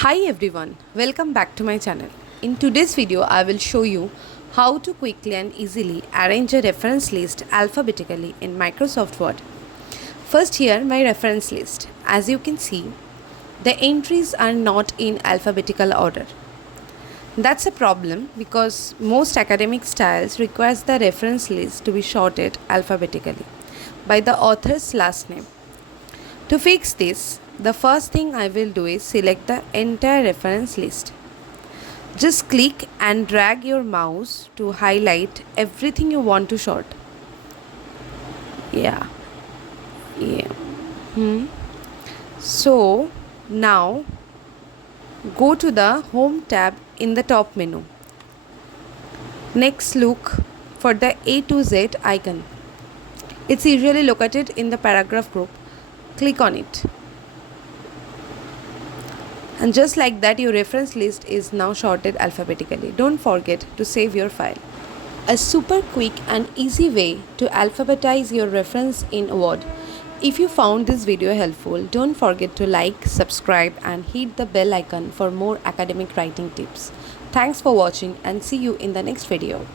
Hi everyone, welcome back to my channel. In today's video, I will show you how to quickly and easily arrange a reference list alphabetically in Microsoft Word. First here my reference list. As you can see, the entries are not in alphabetical order. That's a problem because most academic styles requires the reference list to be sorted alphabetically by the author's last name. To fix this, the first thing I will do is select the entire reference list. Just click and drag your mouse to highlight everything you want to sort. Yeah. So now go to the Home tab in the top menu. Next, look for the A to Z icon. It's usually located in the paragraph group. Click on it. And just like that, your reference list is now sorted alphabetically. Don't forget to save your file. A super quick and easy way to alphabetize your reference in Word. If you found this video helpful, don't forget to like, subscribe and hit the bell icon for more academic writing tips. Thanks for watching and see you in the next video.